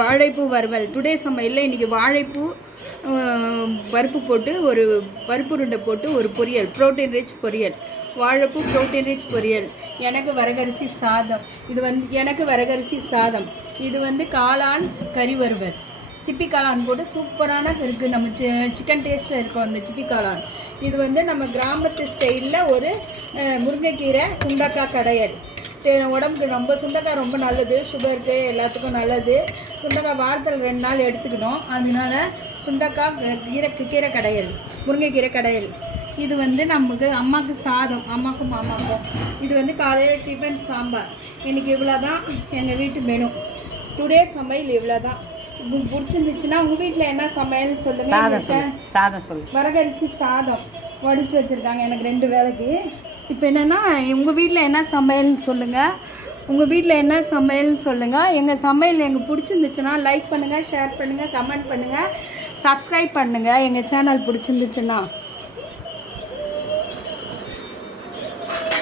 வாழைப்பூ வறுவல். டுடே சமையலில் இன்றைக்கி வாழைப்பூ பருப்பு போட்டு ஒரு பருப்பு உருண்டை போட்டு ஒரு பொரியல், ப்ரோட்டீன் ரிச் பொரியல். வாழைப்பூ ப்ரோட்டீன் ரிச் பொரியல். எனக்கு வரகரிசி சாதம். எனக்கு வரகரிசி சாதம். இது காளான் கறி வறுவல். சிப்பி காளான் போட்டு சூப்பரான இருக்குது. நம்ம சிக்கன் டேஸ்ட்டில் இருக்கும் அந்த சிப்பி காளான். இது நம்ம கிராமத்து ஸ்டைலில் ஒரு முருங்கைக்கீரை சுண்டக்காய் கடையல். உடம்புக்கு ரொம்ப சுண்டக்காய் ரொம்ப நல்லது, சுகருக்கு எல்லாத்துக்கும் நல்லது. சுண்டக்காய் வாரத்தில் 2 நாள் எடுத்துக்கணும். அதனால சுண்டக்காய் கீரை கடையல், முருங்கைக்கீரை கடையல். இது நமக்கு அம்மாவுக்கு சாதம், அம்மாவுக்கும் மாமாவுக்கும். இது காலையில் டிஃபன் சாம்பார். இன்றைக்கி இவ்வளோ தான் எங்கள் வீட்டு மெனு. டுடே சமையல் இவ்வளோ தான். உங்களுக்கு பிடிச்சிருந்துச்சுன்னா உங்கள் வீட்டில் என்ன சமையல்னு சொல்லுங்கள். சாதம் சொல்லு. வரகரிசி சாதம் வடித்து வச்சுருக்காங்க எனக்கு 2 வேளைக்கு. இப்போ என்னென்னா உங்கள் வீட்டில் என்ன சமையல்னு சொல்லுங்கள். உங்கள் வீட்டில் என்ன சமையல்னு சொல்லுங்கள். எங்கள் சமையல் எங்களுக்கு பிடிச்சிருந்துச்சுன்னா லைக் பண்ணுங்கள், ஷேர் பண்ணுங்கள், கமெண்ட் பண்ணுங்கள், சப்ஸ்கிரைப் பண்ணுங்கள் எங்கள் சேனல் பிடிச்சிருந்துச்சுன்னா.